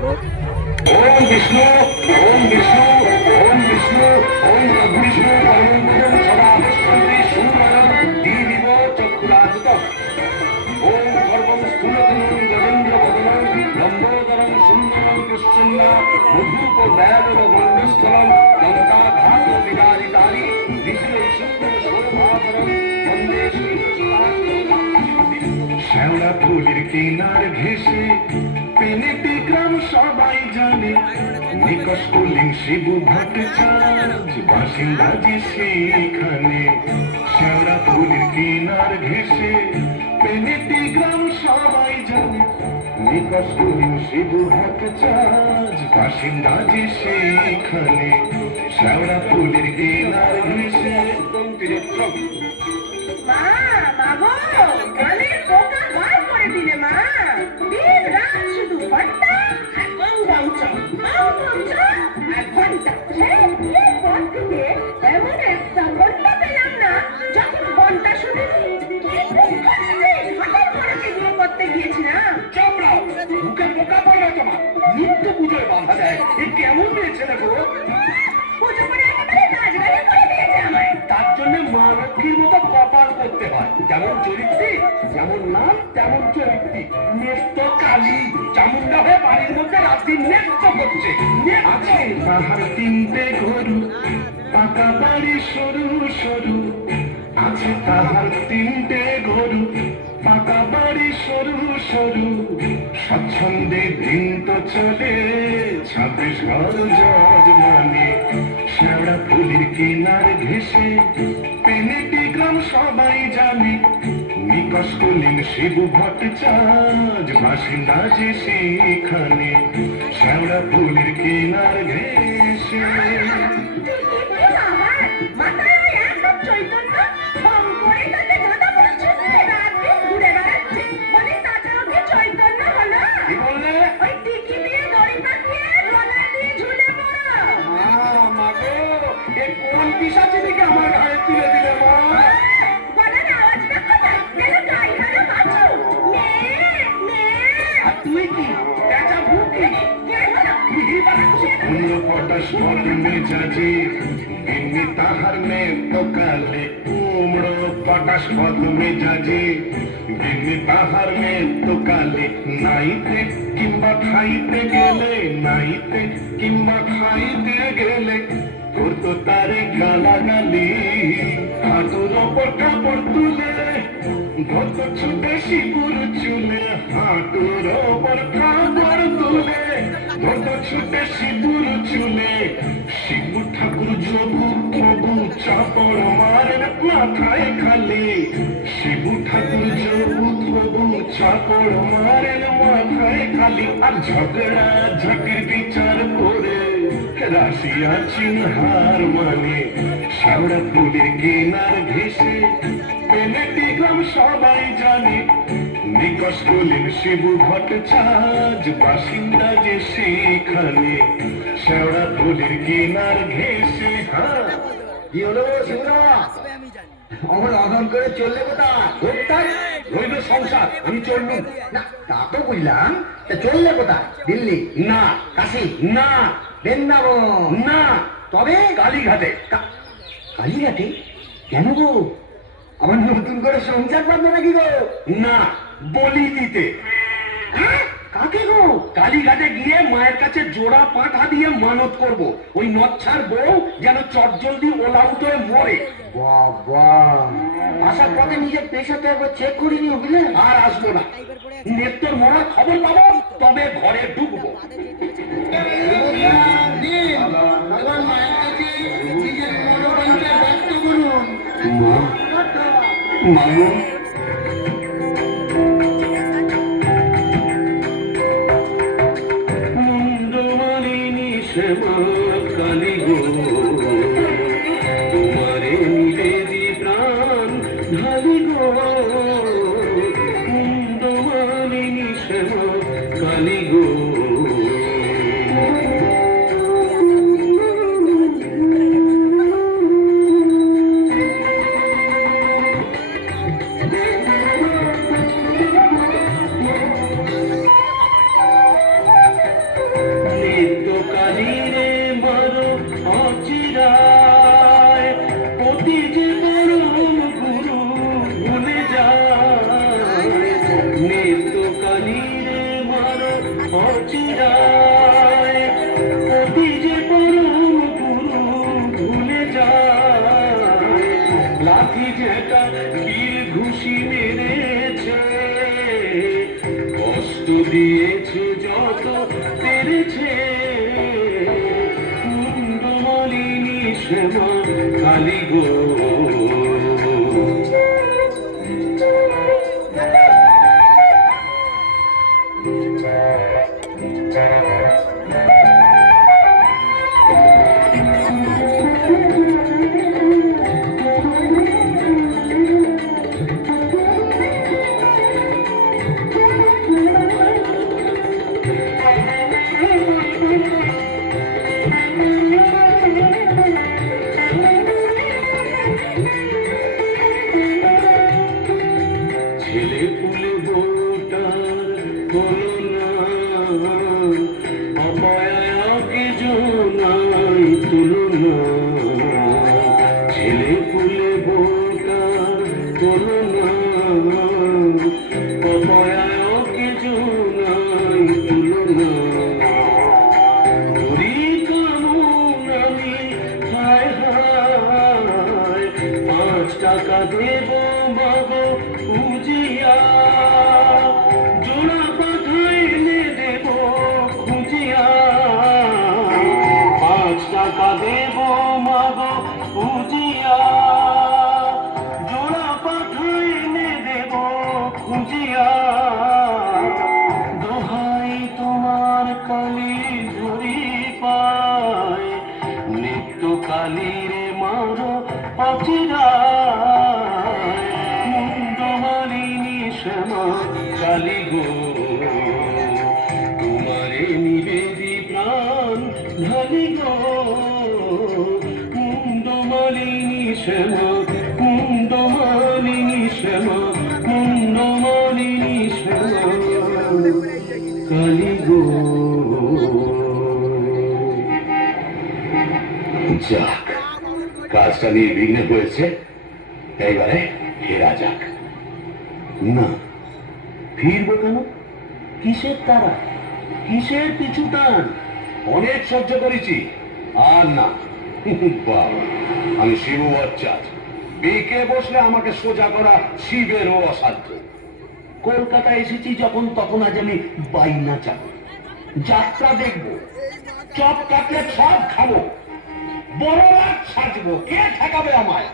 ओम विष्णु ओम विष्णु ओम विष्णु ओम विष्णु परमं सदा विष्णुते सूर्यं दीविव चक्षुरादितम् ओम सर्वं स्थूलतनं गजेन्द्रवदनं लम्बोदरं सुन्दरं कृष्णन्ना मुखुपवैभवमण्डस्थलं लङ्काघात विदारितारि विजय सुन्दर शोभाधरं वन्दे শ্যাওলা ফুলের কিনার ঘেসে পেনেটি গ্রাম সবাই জানে নিকশ কুলিন শিবু ভট্টাচার্য বাসিন্দা যে সেখানে শ্যাওলা ফুলের কিনার ঘেসে পেনেটি গ্রাম সবাই জানে নিকশ কুলিন শিবু ভট্টাচার্য বাসিন্দা যে সেখানে শ্যাওলা ফুলের কিনার ঘেসে মা বাবা গানের পোকা বার করে দিলে মা দিন রাত শুধু ঘন্টা আর ঘন্টা আর ঘন্টা পর থেকে এমন একটা ঘন্টা পেলাম না যখন ঘন্টা শুনেছি বিয়ে করতে গিয়েছিলাম মুখে পোকা পড়ে তোমার নিত্য পুজোয় বাধা দেয় এ কেমন মেয়েছে দেখো পুজো করে একেবারে নাচ গানে করে দিয়েছে আমায় তার জন্য মা লক্ষ্মীর মতো কপাল করতে হয় যেমন চরিত্রী যেমন নাম তেমন চরিত্রী নেত্য কালী চামুন্ডা হয়ে বাড়ির মধ্যে রাত্রি নেত্য করছে আছে তাহার তিনটে গরু পাকা বাড়ি সরু সরু আছে তাহার তিনটে গরু পাকা বাড়ি সরু সরু স্বচ্ছন্দে দিন তো চলে 26 ঘর জজ মানে শ্যাওড়া ফুলের কিনার ঘেসে পেনেটি গ্রাম সবাই জানে নিকশ কুলিন শিবু ভট্টাচার্য বাসিন্দা যে সেখানে শ্যাওড়া ফুলের কিনার ঘেসে মাথায় ওই একদম চৈতন্য ভং করে তাকে গাঁদা পড়ছে রাতে ঘুরে বেড়াচ্ছে বলে তাছাড়াও কি চৈতন্য হলো কি বললে ওই টিকি দিয়ে দড়ি পাকিয়ে গলা দিয়ে ঝুলে পড়ো মা গো এ কোন পিশাচি দিকে আমার ঘাড়ে তুলে দিলে মা গলার আওয়াজটা কোথায় যেন গাই হারা বাছু নে নে আর তুই কি পেঁচা ভুকি অন্য পটাশ ফল মেজাজি গিন্নি তাহার মে তোকালে কুমড়ো পটাশ ফল মেজাজি গিন্নি তাহার মে তোকালে নাইতে কিংবা খাইতে গেলে নাইতে কিংবা খাইতে গেলে তোর তো তারে গালাগালি হাঁটুর ওপর কাপড় তুলে ধরত ছুটে শিবুর চুলে হাঁটুর ওপর কাপড় তুলে ধরত ছুটে শিবুর চুলে শিবু ঠাকুর যোগু তবু চাপড় মারেন মাথায় খালি শিবু ঠাকুর যোগু তবু চাপড় মারেন মাথায় খালি আর ঝগড়া ঝাঁকির বিচার করে রাশিয়া চিনহার মানে শ্যাওড়া ফুলের কিনার ঘেসে পেনেটি গ্রাম সবাই জানে নিকশ কুলিন শিবু ভট্টাচার্য বাসিন্দা যে সেখানে শ্যাওড়া ফুলের কিনার ঘেসে কি হলো শিবরা আমার অদন করে চললে কোথায় রইল সংসার আমি চললুম না তা তো বুঝলাম তা চললে কোথায় দিল্লি না কাশী না বৃন্দাবন না তবে কালীঘাটে কালীঘাটে কেন গো আবার নতুন করে সংসার পাবো নাকি গো না বলি দিতে হ্যাঁ কাকে গো কালীঘাটে গিয়ে মায়ের কাছে জোড়া পাঁঠা দিয়ে মানত করব ওই নচ্ছার বউ যেন চটজলদি ওলাউট হয়ে মরে বাবা আসার পথে নিজের পেশাটা একবার চেক করিনি বুঝলে আর আসবো না নেত্তর মরার খবর পাবো তবে ঘরে ঢুকবো ভগবান মায়ের কাছে নিজের মনোবাঞ্ছা ব্যক্ত করুন মা মুন্ডমালিনী সেবা কালী গো তোমারে নিবেদি প্রাণ ঢালি গো মুন্ডমালিনী সেবা কালী গো অচিরায় অতি যে পরম গুরু ভুলে যায় লাঠি যেটা কিল ঘুষি মেরেছে কষ্ট দিয়েছে যত পেরেছে কুণ্ডমালিনী শ্যামা কালী গো ছেলে পুলে বউটার হলো না অপয়াকে জোনাই তুলনা ছেলে পুলে বউটার হলো না অপয়াকে জোনাই তুলনা করি কেমন আমি হায় হায় 5 টাকা দেব বাবু খুঁজিয়া জোড়া পাঠাই এনে দেব খুঁজিয়া 5 টাকা দেব মাগো খুঁজিয়া জোড়া পাঠাই এনে দেব খুঁজিয়া দোহাই তোমার কালী ধরি পায় নিত্য কালীর মারো অচিরায় মুন্ডমালিনী শ্যামা কালী গো তোমারে নিবেদি প্রাণ ঢালি গো মুন্ডমালিনী শ্যামা মুন্ডমালিনী শ্যামা মুন্ডমালিনী শ্যামা কালী গো যাক কাজটা নির্বিঘ্ন হয়েছে এইবারে ফেরা যাক না ফিরবো কেন কিসের তারা কিসের পিছু টান অনেক সহ্য করেছি আর না বাবা আমি শিবু বচ্চার বেঁকে বসলে আমাকে সোজা করা শিবেরও অসাধ্য কলকাতা এসেছি যখন তখন আজ আমি বাইনা চাপ যাত্রা দেখবো চপ কাটলে সব খাবো বড় রাত সাজবো কে ঠেকাবে আমায়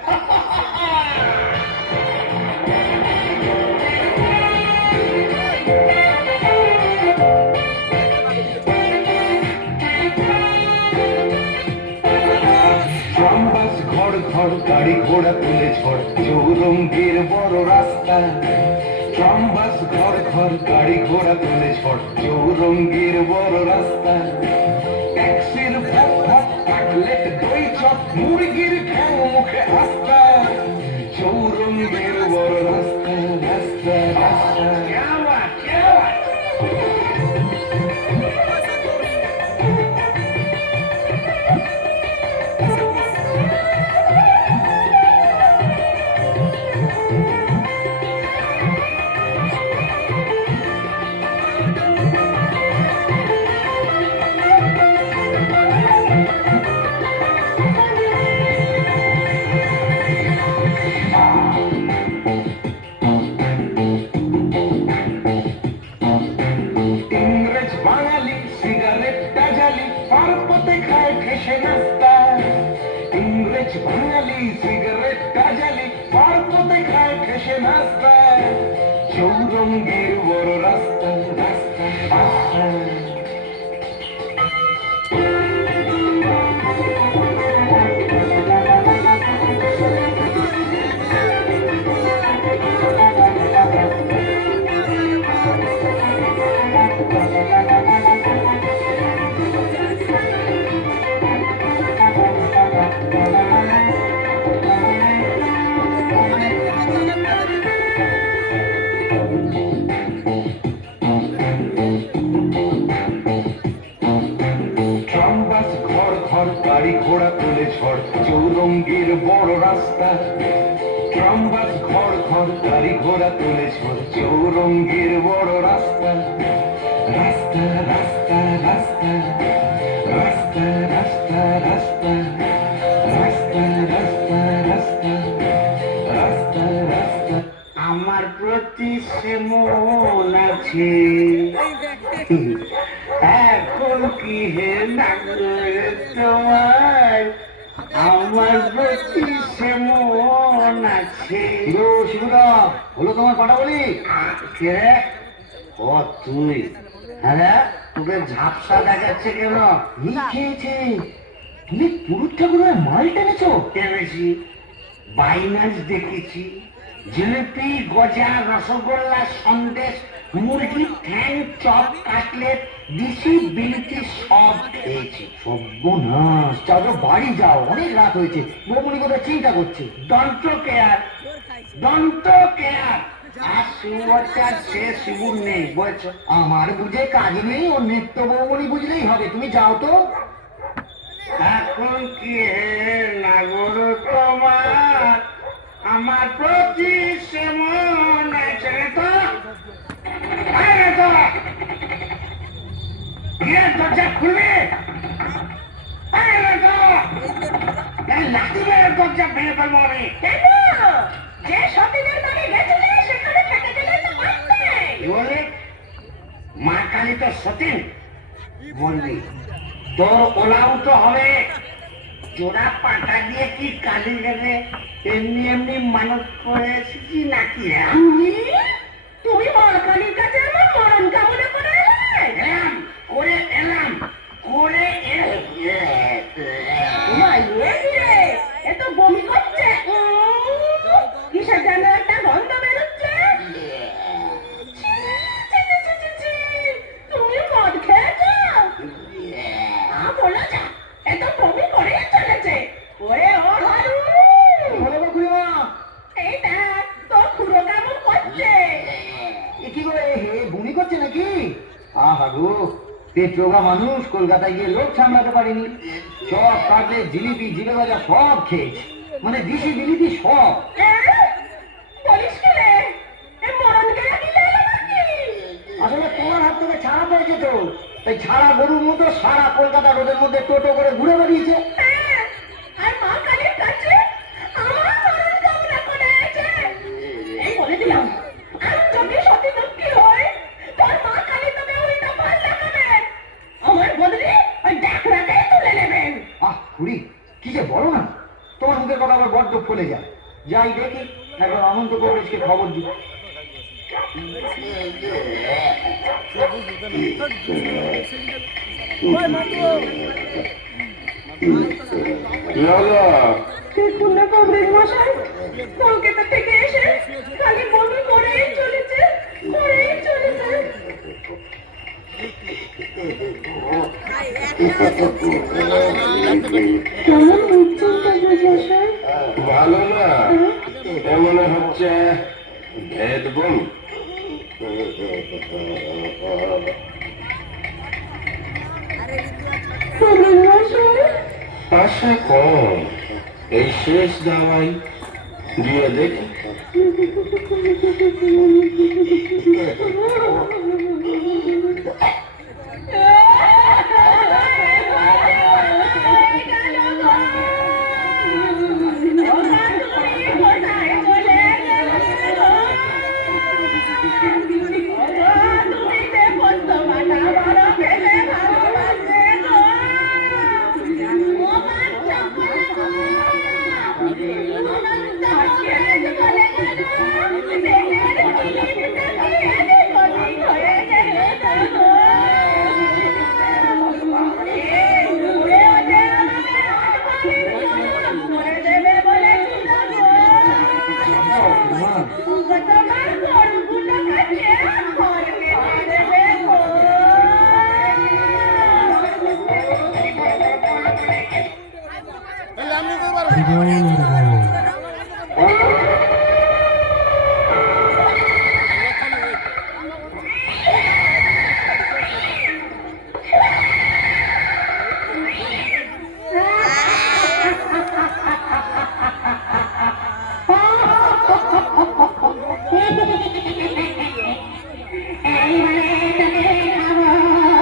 ঘর ঘর গাড়ি ঘোড়া তুলে ঝড় চৌরঙ্গের বড় রাস্তা ট্রামবাস ঘর ঘর গাড়ি ঘোড়া তুলে ঝড় চৌরঙ্গের বড় রাস্তা ট্যাক্সির ভট ভট কাটলেট দই চপ মুরগির ঠ্যাং মুখে আস্তা চৌরঙ্গের বড় রাস্তা রাস্তা রাস্তা বাঙালি সিগারেট কাজালি পার্বতে খায় খেসে নাস্তা চৌরঙ্গীর বড় রাস্তা রাস্তা রাস্তা গাড়ি ঘোড়া তুলে ঝড় চৌরঙ্গীর বড় রাস্তা ট্রামবাস ঘর ঘর গাড়ি ঘোড়া তুলে ঝড় চৌরঙ্গীর বড় রাস্তা রাস্তা রাস্তা রাস্তা রাস্তা রাস্তা রাস্তা রাস্তা রাস্তা রাস্তা রাস্তা রাস্তা আমার প্রতি সে মন আছে এখন কি হে নাগরে তোমার আমার প্রতি সে মন আছে শিবুদা হলো তোমার পাটা বলি কে ও তুই হ্যাঁ তোকে ঝাপসা দেখাচ্ছে কেন কি খেয়েছে তুমি পুরুষ ঠাকুরের মাল টেনেছো টেনেছি বাইনাস দেখেছি জিলিপি গজা রসগোল্লা সন্দেশ মুরগি ঠ্যাং চপ কাটলেট দিশি বিলিতি সব খেয়েছি সর্বনাশ চাও বাড়ি যাও অনেক রাত হয়েছে বৌমনি কোথায় চিন্তা করছে দন্ত কেয়ার আর শিবচার সে শিবুর নেই বলছো আমার বুঝে কাজ নেই ও নিত্য বৌমনি বুঝলেই হবে তুমি যাও তো এখন কি হে নাগর তোমার আমার প্রতি সে মন আছে রে তো আরে তো দরজা খুলবে আরে তো লাঠি মেরে দরজা ভেঙে ফেলবো আমি কেন যে সতীনের বাড়ি গেছিলে সেখানে থেকে গেলে তো পারতে বলে মা কালী তো সতীন বলবি তোর ওলাও তো হবে জোড়া পাটা দিয়ে কি কালি দেবে এমনি এমনি মানত করে এসেছি নাকি তুমি তুমি মরকালির কাছে আমার মরণ কামনা করে এলাম করে এলাম করে এ তো বমি করছে কিসের যেন একটা গন্ধ বেরোচ্ছে ছি, ছি, ছি, ছি, ছি, ছি। তুমি মদ খেয়েছো বলো যা এ তো বমি করে চলেছে ওরে ও হারু বলো গো খুড়িমা এই দেখ তোর খুড়ো কেমন করছে এ কি করে হে বমি করছে নাকি আহা গো পেট্রোগা মানুষ কলকাতায় গিয়ে লোক সামলাতে পারেনি সব কাটলে জিলিপি জিলে ভাজা সব খেয়েছে মানে দিশি জিলিপি সব বলিস কি রে এ মরণ গেলা দিলে নাকি আসলে তোমার হাত থেকে ছাড়া পেয়েছে তো তাই ছাড়া গরুর মতো সারা কলকাতা রোদের মধ্যে টোটো করে ঘুরে বেরিয়েছে হ্যাঁ, আর মা কালীর কাছে আমার মরণ কামনা করেছে এই বলে দিলাম আমি যদি সতী লক্ষ্মী হই তোর মা কালী তোকে উল্টা পাল দেখাবে আমার বদলে ওই ডাকরাটাই তুলে নেবেন খুড়ি কি যে বলো না তোমার মুখের কথা আবার বড্ড ফলে যায় যাই দেখি এখন অনন্ত কংগ্রেসকে খবর দিই দেখুন না কংগ্রেস মশাই কলকাতা থেকে এসে খালি বমি করেই চলেছে কেমন হচ্ছেন কংগ্রেস মশাই ভালো না এমন হচ্ছে ভেদ বোন কংগ্রেস মশাই আশা কম এই শেষ দাওয়াই দিয়ে দেখি এইবারে তোকে খাবো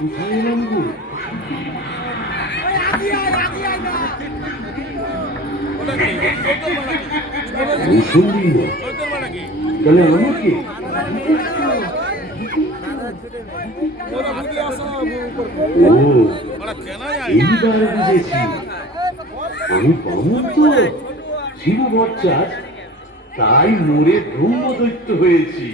কোথায় এলাম গো? মৌসুমী তাহলে আমাকে ও এইবার বুঝেছি, আমি বামুন তো শিব বচ্চার, তাই মোরে ব্রহ্মদৈত্য হয়েছি।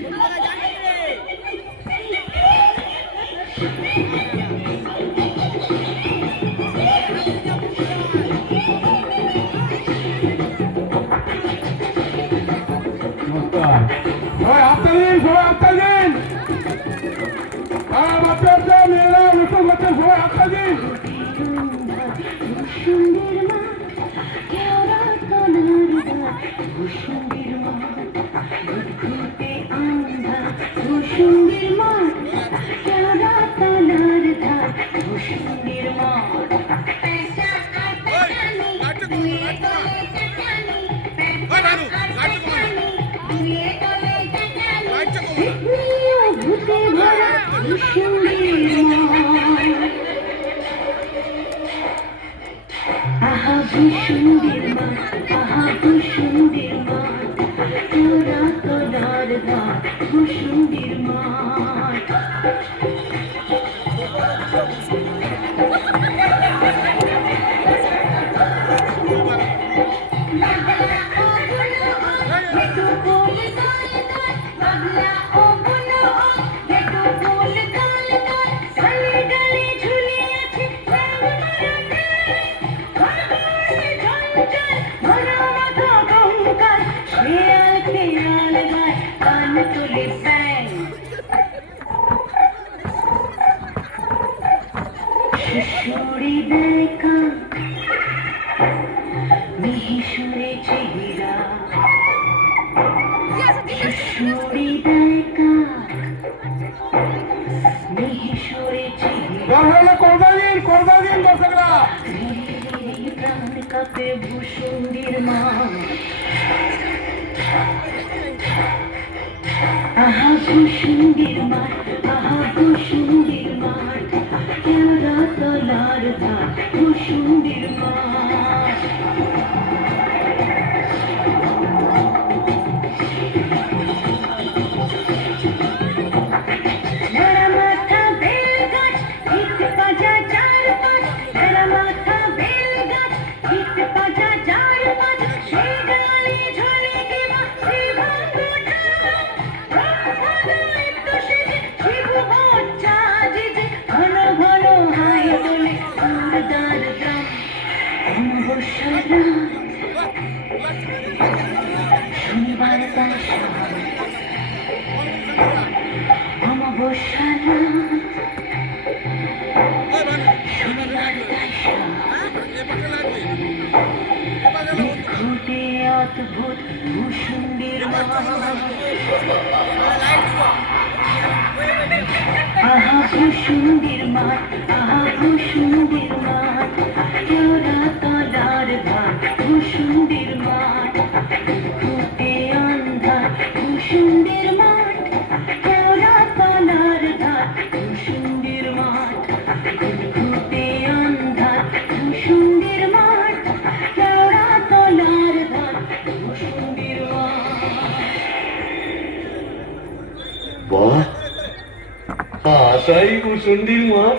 আশাই কুসুন্ডির মাঠ,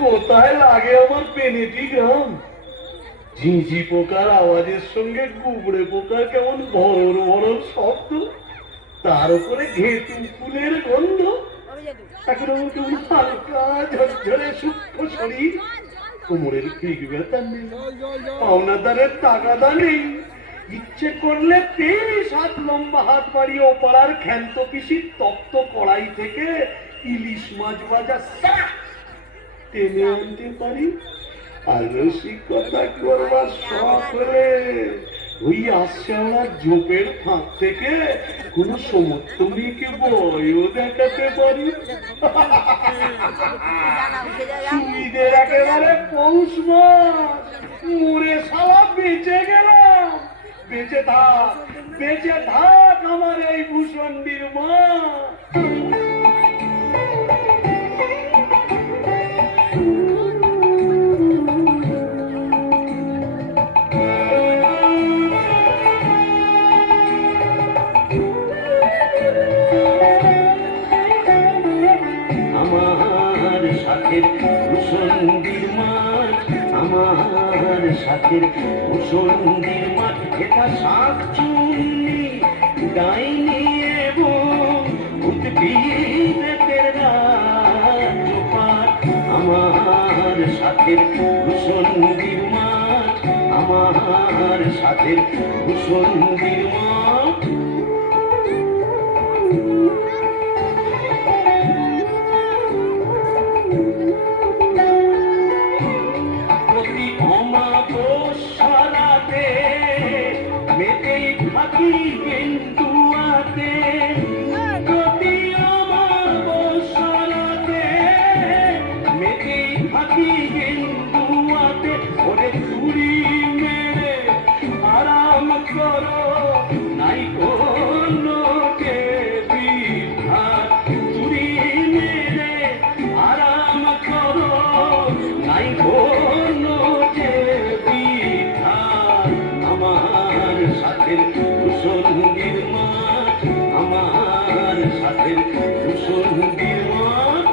কোথায় লাগে আমার পেনেটি গ্রাম। ঝিঁঝি পোকার আওয়াজের সঙ্গে গুবড়ে পোকার কেমন ভরর ভরর শব্দ, তার উপরে ঘেটু ফুলের গন্ধ। এখন আমার কেমন হালকা ঝরঝরে সূক্ষ্ম শরীর, কোমরের ক্রিক ব্যথা নেই, পাওনাদারের তাগাদা নেই। ইচ্ছে করলে 23 হাত লম্বা হাত বাড়িয়ে ওপাড়ার ক্ষান্ত পিসির তপ্ত কড়াই থেকে ইলিশ মাছ ভাজা টেনে আনতে পারি। আর রসিকতা করবার শখ হলে ওই আশ্যাওয়ার ঝোপের ফাঁক থেকে কোন সমস্ত মেয়েকে বয়ও দেখাতে পারি। সুবিধের একেবারে পৌষ মাস, মুড়ে সালা বেঁচে গেলাম। বেঁচে থাক আমার এই ভূষণ্ডির মা। সাথের মুসন্দির মাঠ, আমার সাথের মুসন্দির মাঠ। এটা শাকচুন্নি ডাইনি এবং উদ্ভিদের রাজ্যপাঠ, আমার সাথের মুসন্দির মাঠ, আমার সাথের মুসন্দির মাঠ। প্রতি অমাবস্যাতে মেতেই থাকি কেন্দুয়াতে, প্রতি অমাবস্যাতে মেতেই থাকি কেন্দুয়াতে। ওরে চুরি মেরে আরাম করো, নাই কোনো বিধান। চুরি মেরে আরাম করো, নাই কোনো বিধান। আমার সাথের মুসন্দির মাঠ, আমার সাথের মুসন্দির মাঠ।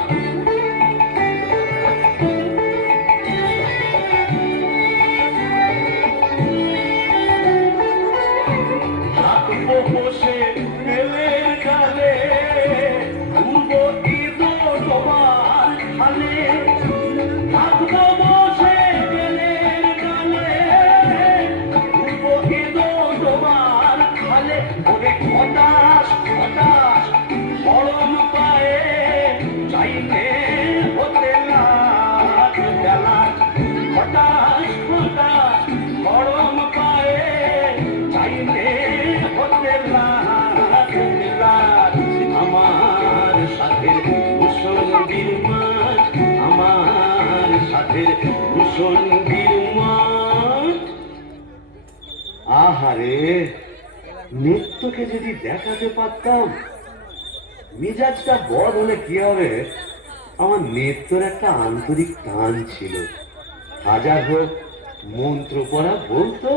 থাকবো বসে মেলের গালে, ঘুরবো ঈদ তোমার খালে। থাকবো বসে মেলের গালে, ঘুরবো ঈদ তোমার খালে। ওরে হতাশ হতাশ সরম পায়ে চাইলে হতে লাখ বেলাট। হতাশ হতাশ সরম পায়ে চাইলে হতে লাখ বেলাট। আমার সাথের মুসন্দির মাঠ, আমার সাথের মুসন্দির মাঠ। আহারে, নৃত্যকে যদি দেখাতে পারতাম, মেজাজটা বদ হলে কি হবে। আমার নৃত্যর একটা আন্তরিক টান ছিল। হাজার হোক মন্ত্র পড়া বলতো,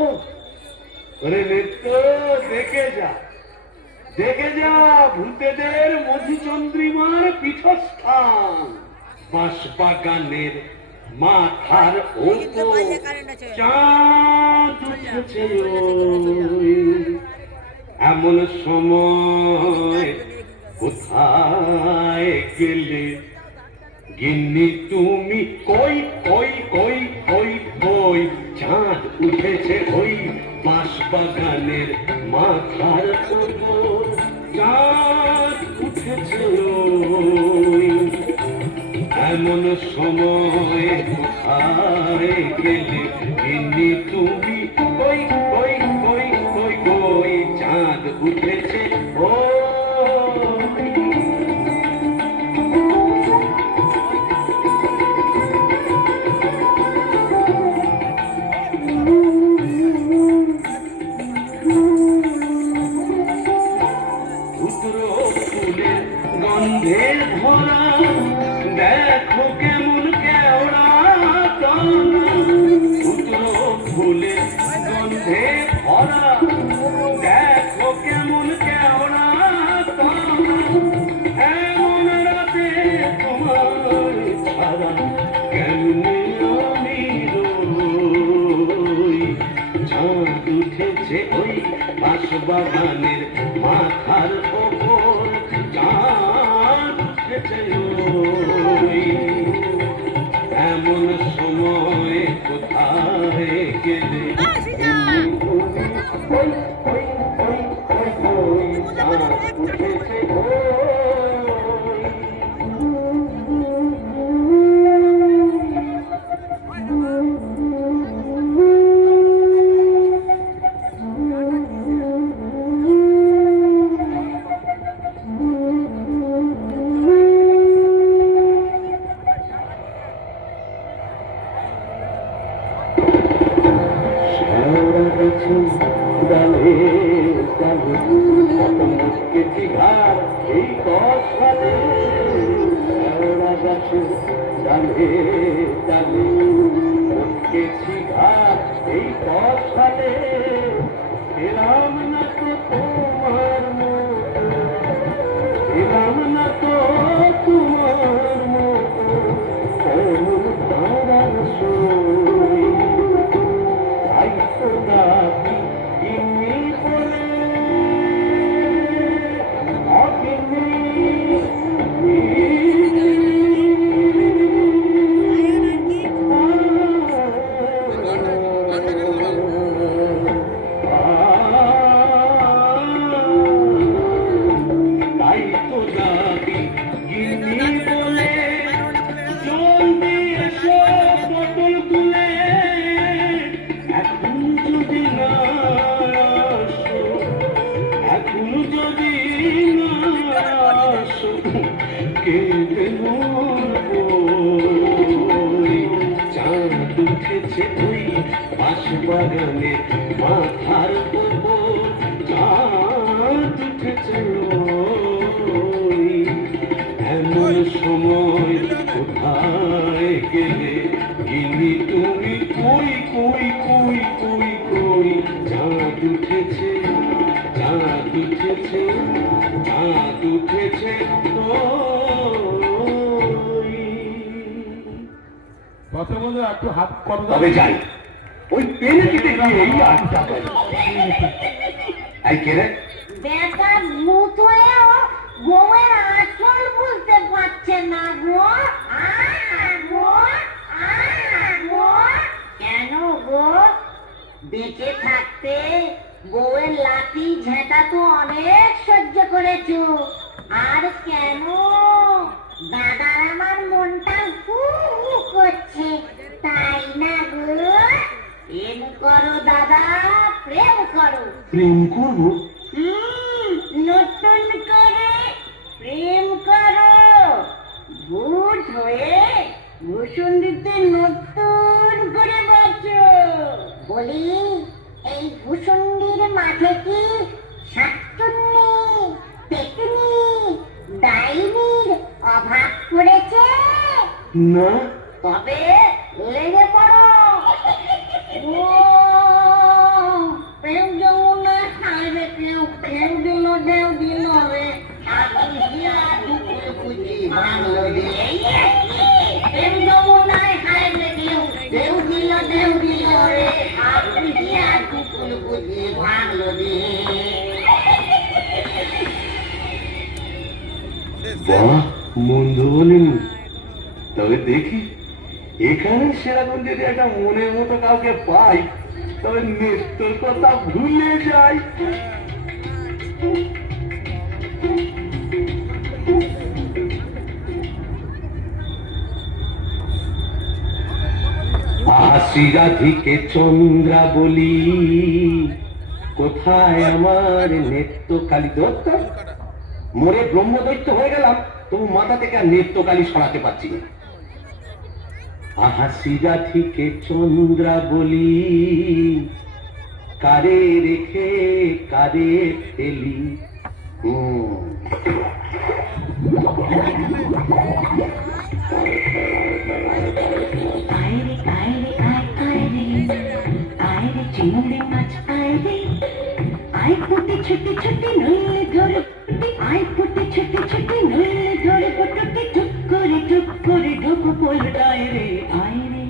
ওরে নৃত্য দেখে যা, দেখে যা ভূতেদের মধুচন্দ্রিমার পীঠস্থান। বাঁশবাগানের মাথার ওপর চাঁদ উঠেছে ওই। এমন সময় কোথায় গেলে গিন্নি তুমি? কই কই কই কই কই চাঁদ উঠেছে ওই বাঁশবাগানের মাথার ওপর। চাঁদ উঠেছে ওই। এমন সময় কোথায় গেলে গিন্নি তুমি? কই কই কই কই কই চাঁদ উঠেছে ওই। গন্ধে ভরা দেখো কেমন কেওড়া তলা। উত্তর ফুলে গন্ধে ভরা দেখো কেমন কেওড়া তলা। এমন রাতে তোমার ছাড়া কেমনে আমি রই। চাঁদ উঠেছে ওই বাঁশবাগানের মাথার ওপর। চাঁদ উঠেছে ওই। এমন সময় কোথায় গেলে ওই ওই ওই ওই ওই চাঁদ উঠেছে ওই। ডালে ডালে কত মুসকেছি ঘাট এই 10 সালে। শেওড়া গাছে ডালে ডালে মুসকেছি ঘাট এই 10 সালে। এলাম না তো তোমার মতো, এলাম না তো তোমার মতো চাঁদ উঠেছে ওই বাঁশবাগানে মাথার উপর চাঁদ উঠেছে ওই এমন সময় কোথায় গেলে গিনি তুমি কই কই কই কই কই চাঁদ উঠেছে চাঁদ উঠেছে চাঁদ উঠেছে ওই। একটু হাত কত তবে যাই ওই পেনে দিতে গিয়ে এই আটটা পাই এই কে রে বেটা ভূত হয়েও বউয়ের আঁচল বুঝতে পারছে না গো কেন গো বেঁচে থাকতে বউয়ের লাঠি ঝেঁটা তো অনেক সহ্য করেছো আর কেন দাদার আমার মনটা হু হু করছে তাই না গো প্রেম করো দাদা প্রেম করো প্রেম করবো নতুন করে প্রেম করো ভূত হয়ে ভূষণ্ডিতে নতুন করে বাঁচো বলি এই ভূষণ্ডির মাঠে কি শাকচুন্নি পেতনি ডাইনির অভাব পড়েছে না তবে লেগে পড়ো ও প্রেম যমুনা হাইবে কেউ কেউ দিল দেও দিল রে আমি হিয়া দুপুর বুঝি বাংলো দিয়ে প্রেম যমুনায় হাইবে কেউ দিল রে আমি হিয়া দুপুর বুঝি বাংলো দিয়ে বাহ মন্দ বলেনি তবে দেখি এখানে সেরকম যদি একটা মনের মতো কাউকে পাই তবে নেস্তর কথা ভুলে যাই আসি রাধিকে চন্দ্রা বলি কোথায় আমার নেত্রকালী দত্ত মোরে ব্রহ্মদৈত্য হয়ে গেলাম তবু মাথা থেকে আর নেত্রকালী সরাতে পারছি না হাসি রাধিকে চন্দ্রা বলি কারে রেখে কারে ফেলি আয়রে আয়রে আয়রে আয়রে চিংড়ি মাছ আয়রে আয় ফুটে ছুটে ছুটে নইলে ধরে আয় ফুটে ছুটে ছুটে নইলে ধরে পটকে টুক করে ঢুক পলটায় রে আয়রে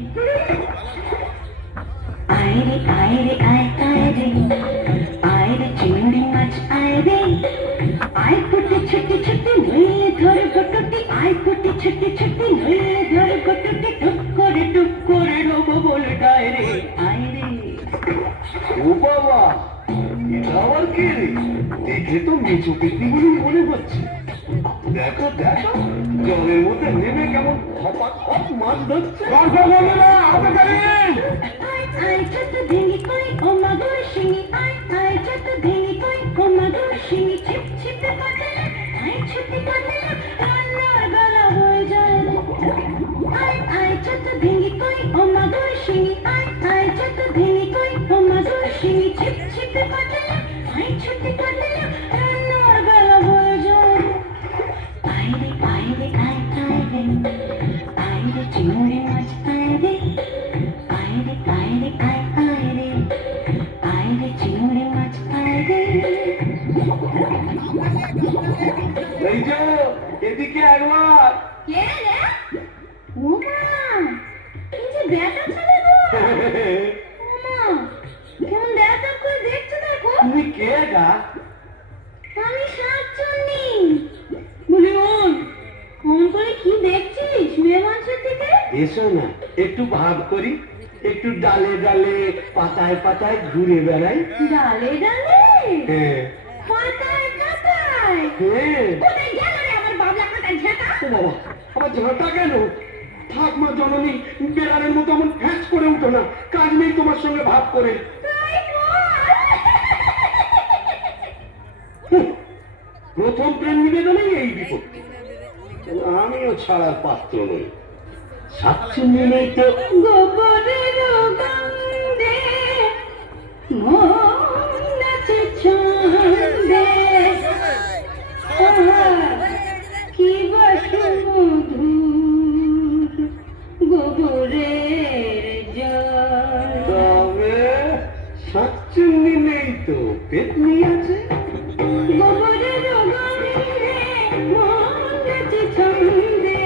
আয়রে আয়রে আয়রে আয়রে চিংড়ি মাছ আয়রে আয় ফুটে ছুটে ছুটে নইলে ধরে পটকে আয় ফুটে ছুটে ছুটে নইলে ধরে পটকে টুক করে ঢুক পলটায় রে আয়রে ও বাবা এটা আবার কে রে দেখে তো মেচু পেটি বলে মনে হচ্ছে দেখো দেখো জলের মধ্যে নেমে কেমন হপাত হপ মাছ ধরছে আয় ছোট ভেঙে কই ও মাগুর শিঙি আয় ছোট ভেঙে কই ও মাগুর শিঙি ছিপ ছিপে পাতলা আয় ছুটি পাতলা রান্নার বেলা হয়ে যায় আয় ছোট ভেঙে কই ও মাগুর শিঙি আয় ছোট ভেঙে কই ও মাগুর শিঙি ছিপ ছিপে পাতলা আয় ছুটি পাতলা রান্নার বেলা হয়ে যায় আয়রে আয়রে আয়রে চিংড়ি মাছ আয়রে আয়রে আয়রে আয়রে চিংড়ি মাছ আয়রে এই যে এদিকে একবার কে রে ওমা কি যে ব্যাটা ছেলে গো ওমা কেমন ব্যাটা করে দেখছো দেখো তুমি কে গা আমি শাকচুন্নি বলি ওন কোন করে কি দেখছিস মেয়ে মানুষের থেকে এসো না একটু ভাব করি একটু ডালে ডালে পাতায় পাতায় ঘুরে বেড়াই ডালে ডালে হ্যাঁ পাতায় পাতায় হ্যাঁ কোথায় গেল রে আমার বাবলা পাতায় ঝাঁটা ও বাবা আমার ঝাঁটা কেন থাক মা জননী বেড়ালের মতো এমন ফ্যাচ করে উঠো না কাজ নেই তোমার সঙ্গে ভাব করে তাই প্রথম প্রেম নিবেদনেই এই বিপদ আমিও ছাড়ার পাত্র নই। শাকচুন্নি নেই তো গোবরের গন্ধে মন নাচে ছন্দে, আহা, কি বাসুমধুর গোবরের জল। তবে শাকচুন্নি নেই তো পেতনি আছে। গোবরের গন্ধে মন নাচে ছন্দে,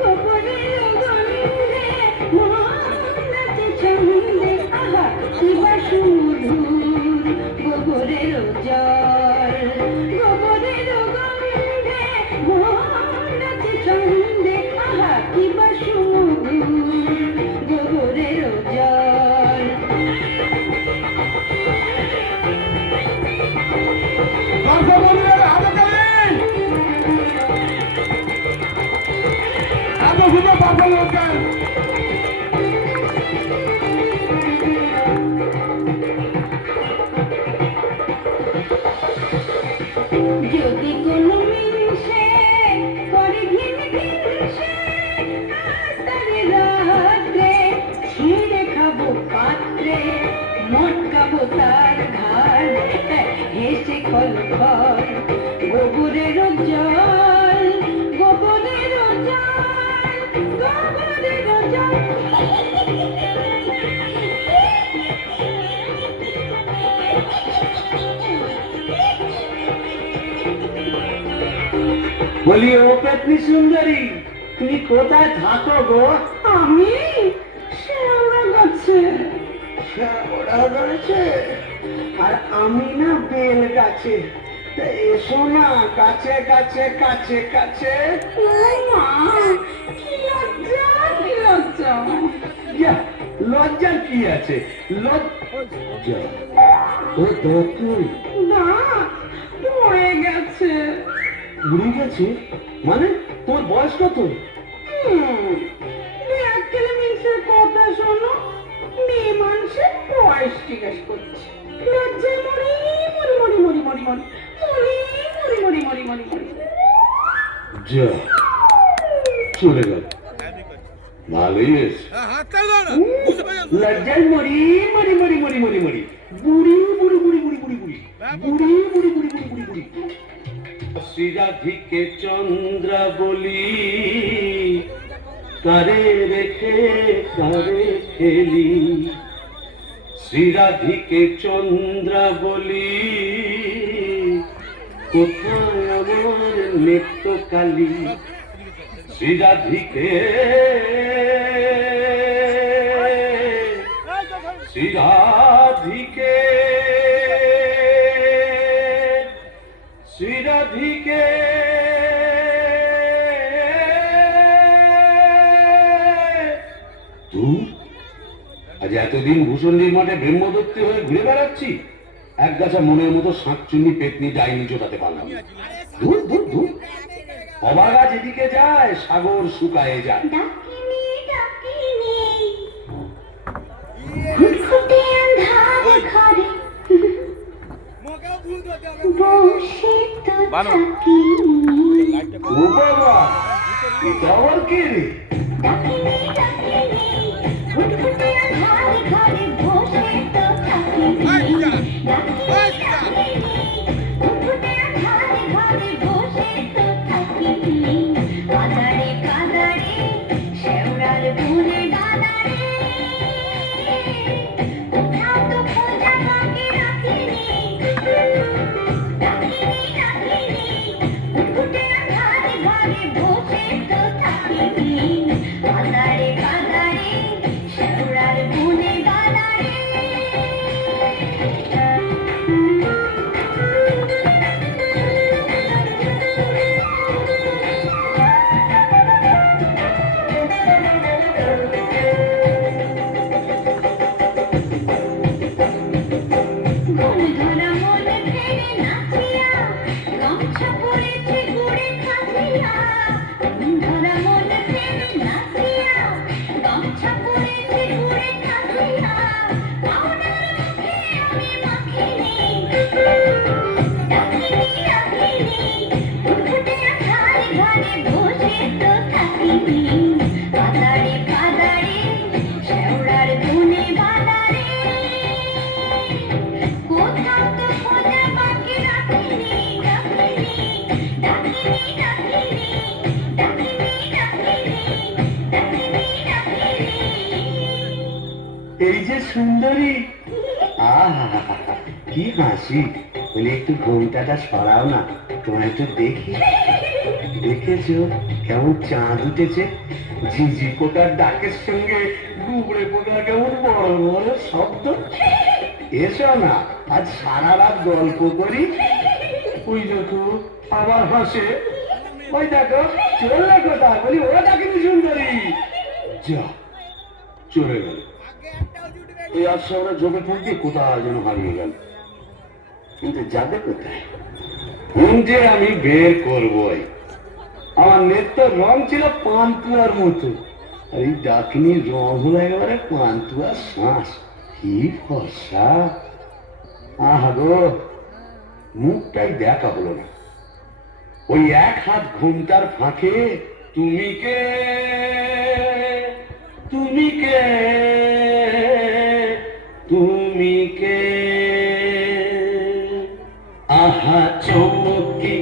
গোবরের গন্ধে মন নাচে ছন্দে, আহা, কি বাসুমধুর গোবরের জল। গোবরের গন্ধে মন নাচে ছন্দে, আহা, কি বাসুমধুর গোবরের জল। যদি কোনো মিনসে করে ঘিন ঘিনসে, আস্তারে রাত্রে ছিঁড়ে খাবো পাত্রে, মটকাবো তার ঘাড়, হেসে খলখল গোবরের জল, গোবরের জল, গোবরের জল। বলি ও পেতনি সুন্দরী, তুমি কোথায় থাকো গো? আমি শ্যাওড়া গাছে, শ্যাওড়া গাছে, আর আমি না বেল গাছে। তা এসো না কাছে কাছে কাছে কাছে। ও মা, কি লজ্জা, কি লজ্জা। যা, লজ্জার কি আছে? লজ্জা ও তো তুই না, পড়ে গেছে। উড়ে গেছে মানে? তোর বয়স কত? এককেলে মিনসের কথা শোনো, মেয়ে মানুষের বয়স জিজ্ঞেস করছে। লজ্জায় মরি মরি মরি মরি মরি মরি মরি মরি মরি মরি মরি মরি। যা, চলে গেল। ভালোই এসে লজ্জায় মরি মরি মরি মরি মরি মরি বুড়ি বুড়ি বুড়ি বুড়ি বুড়ি বুড়ি বুড়ি বুড়ি বুড়ি বুড়ি বুড়ি বুড়ি। শ্রীরাধিকে চন্দ্র বলি, কারে রেখে কারে খেলি। শ্রীরাধিকে চন্দ্র বলি, কোথায় আমার নেত্র কালী। শ্রীরাধিকে শ্রীরাধিকে শ্রীরাধিকে তুই আজ এতদিন ভূষণ্ডির মাঠে ব্রহ্মদত্তে হয়ে ঘুরে বেড়াচ্ছি, এক গাছা মনের মতো শাঁকচুন্নি পেতনি ডাইনি জোটাতে পারলাম না। ধুর ধুর ধুর, অবাগা যেদিকে যায় সাগর শুকায়ে যায়। ডাকিনি ডাকিনি ফুটফুটে আন্ধার ঘরে বসে তো থাকি। ও বাবা, এটা আবার কে রে? ডাকিনি ডাকিনি ফুটফুটে আন্ধার ঘরে বসে তো থাকি। ডাকিনি ডাকিনি ফুটফুটে আন্ধার ঘরে বসে তো থাকি। কাদারে কাদারে শেওড়ার ফুলে দাদারে, কোথাও তো খোঁজা কাকে রাখিনি। ডাকিনি ডাকিনি ফুটফুটে আন্ধার ঘরে বসে তো থাকি। কাদারে কাদারে শেওড়ার ফুলে দাদারে। মন ধরা মন ফেরে নাচিয়া, গামছা পরেছে গুড়ে খাচিয়া। মন ধরা মন ফেরে নাচিয়া, এই যে সুন্দরী, আহা কি হাসি, বলে একটু ঘোমটাটা সরাও না, তোমার একটু দেখি। দেখেছো কেমন চাঁদ উঠেছে, ঝিঝি পোকার ডাকের সঙ্গে গুবড়ে পোকা কেমন বড় বড় শব্দ। এসো না আজ সারা রাত গল্প করি। ওই দেখো আবার হাসে, ওই দেখো চললে কোথায়, বলি ও ডাকিনি সুন্দরী, যা চলে গেল। এই আজ আমরা জমে থাকতে কোথায় যেন হারিয়ে গেল, কিন্তু যাবে কোথায় যে আমি বের করবই। আমার নেত্র রং ছিল পান্তুয়ার মতো, আর এই ডাকিনীর রং হলো একেবারে পান্তুয়ার শ্বাস। কি ফর্সা, আহা গো, মুখটাই দেখা হলো না। ওই এক হাত ঘুমটার ফাঁকে তুমি কে, তুমি কে, তুমি কে, আহা চমকি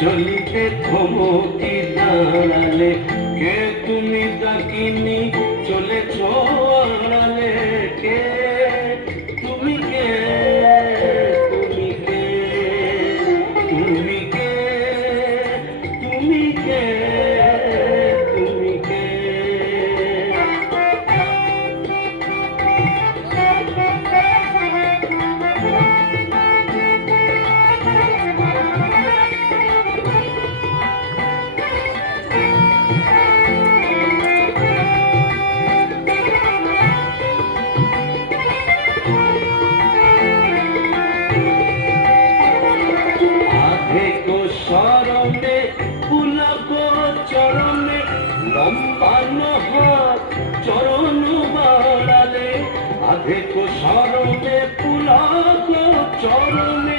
চলিতে থমকি দাঁড়ালে, কে তুমি ডাকিনি চলে ছড়ালে, কে তুমি কে, তুমি কে, তুমি কে, তুমি কে, তুমি কে। আধেকো স্মরণে পুলক চরণে লম্বানো হাত চরণ বাড়ালে, আধেকো স্মরণে পুলক চরণে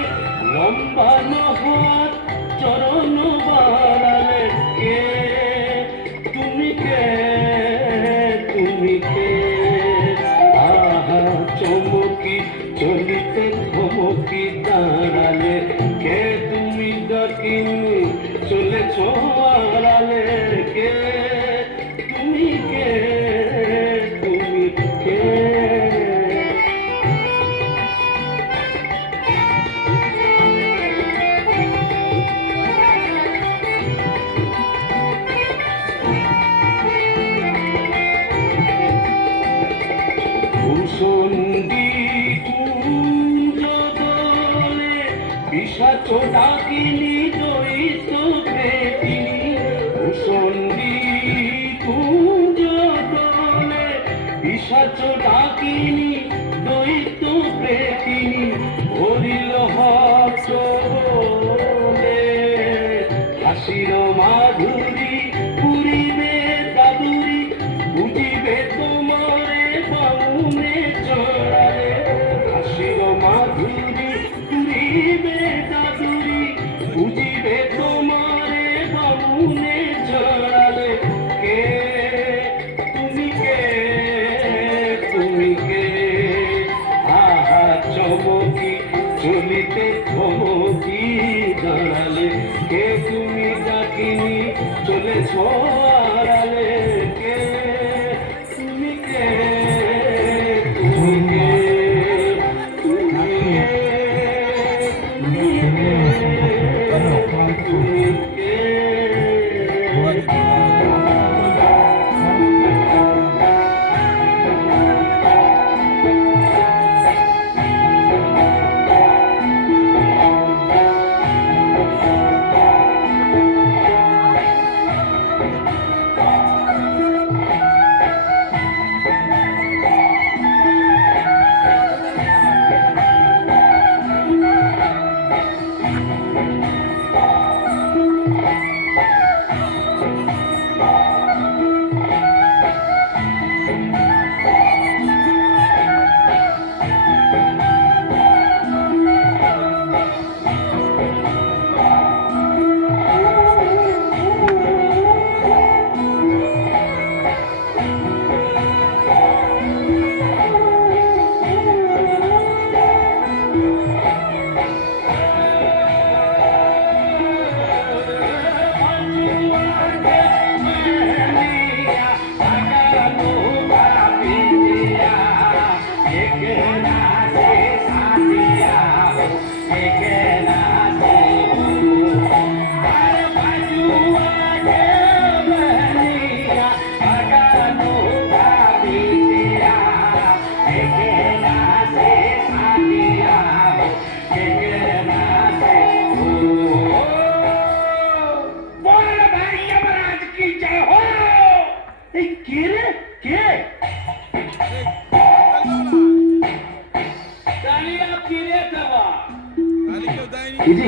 লম্বানো হাত চরণ বাড়ালে, কে তুমি কে, তুমি কে, আহা চমকি চলিতে থমকি দাঁড়ালে, কে তুমি ডাকিনি চলে ছড়ালে, কে তুমি কে, তুমি কে। ভূষণ্ডী কুঞ্জ দলে পিশাচ ডাকিনী দৈত্য প্রেতিনী, ভূষণ্ডী কুঞ্জ দলে পিশাচ ডাকিনী দৈত্য প্রেতিনী, হরিল হর্ষ বলে হাসির মাধুরী পুরিবে দাদুরি, বুঝিবে তোমারে বাউনে চড়ালে, হাসির মাধুরী পুরিবে দাদুরি, বুঝিবে তোমারে বাউনে চড়ালে, কে তুমি কে, তুমি কে,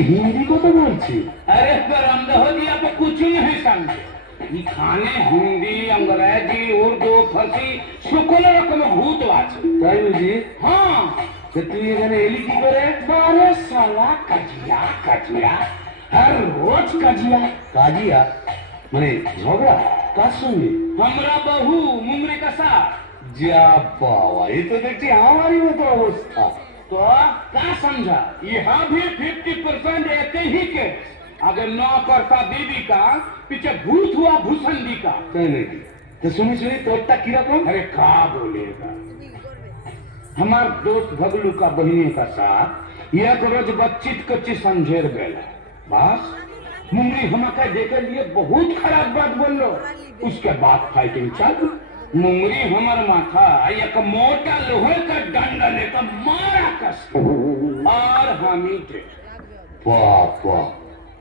हिंदी কথা বলছে? अरे बरामदा हो दिया तो कुछ नहीं समझे ये खाने हिंदी अंग्रेजी उर्दू फारसी সকল রকম ভূত আছে তাই বুঝি? हाँ তা তুই এখানে এলি কি করে? अरे साला कजिया कजिया हर रोज कजिया কাজিয়া মানে ঝগড়া কার সঙ্গে? हमरा बहू मुंगरी का साथ যা বাবা, এ তো দেখছি আমারই মতো অবস্থা। तो क्या समझा यहाँ भी 50% एक ही के अगर नौ करता बीबी का पीछे भूत हुआ भूसंडी का তাই নাকি? তো শুনি শুনি তোরটা কিরকম? अरे क्या बोलेगा हमार दोस्त भगलू का बहनी का साथ एक रोज बच्चित कच्ची समझेर गया बस मुंगरी हमका देखे लिए बहुत खराब बात बोल लो उसके बाद फाइटिंग चालू मुंगरी हमार माथा एक मोटा लोहे का डंडा लेकर मारा कस और हम ही थे বাবা,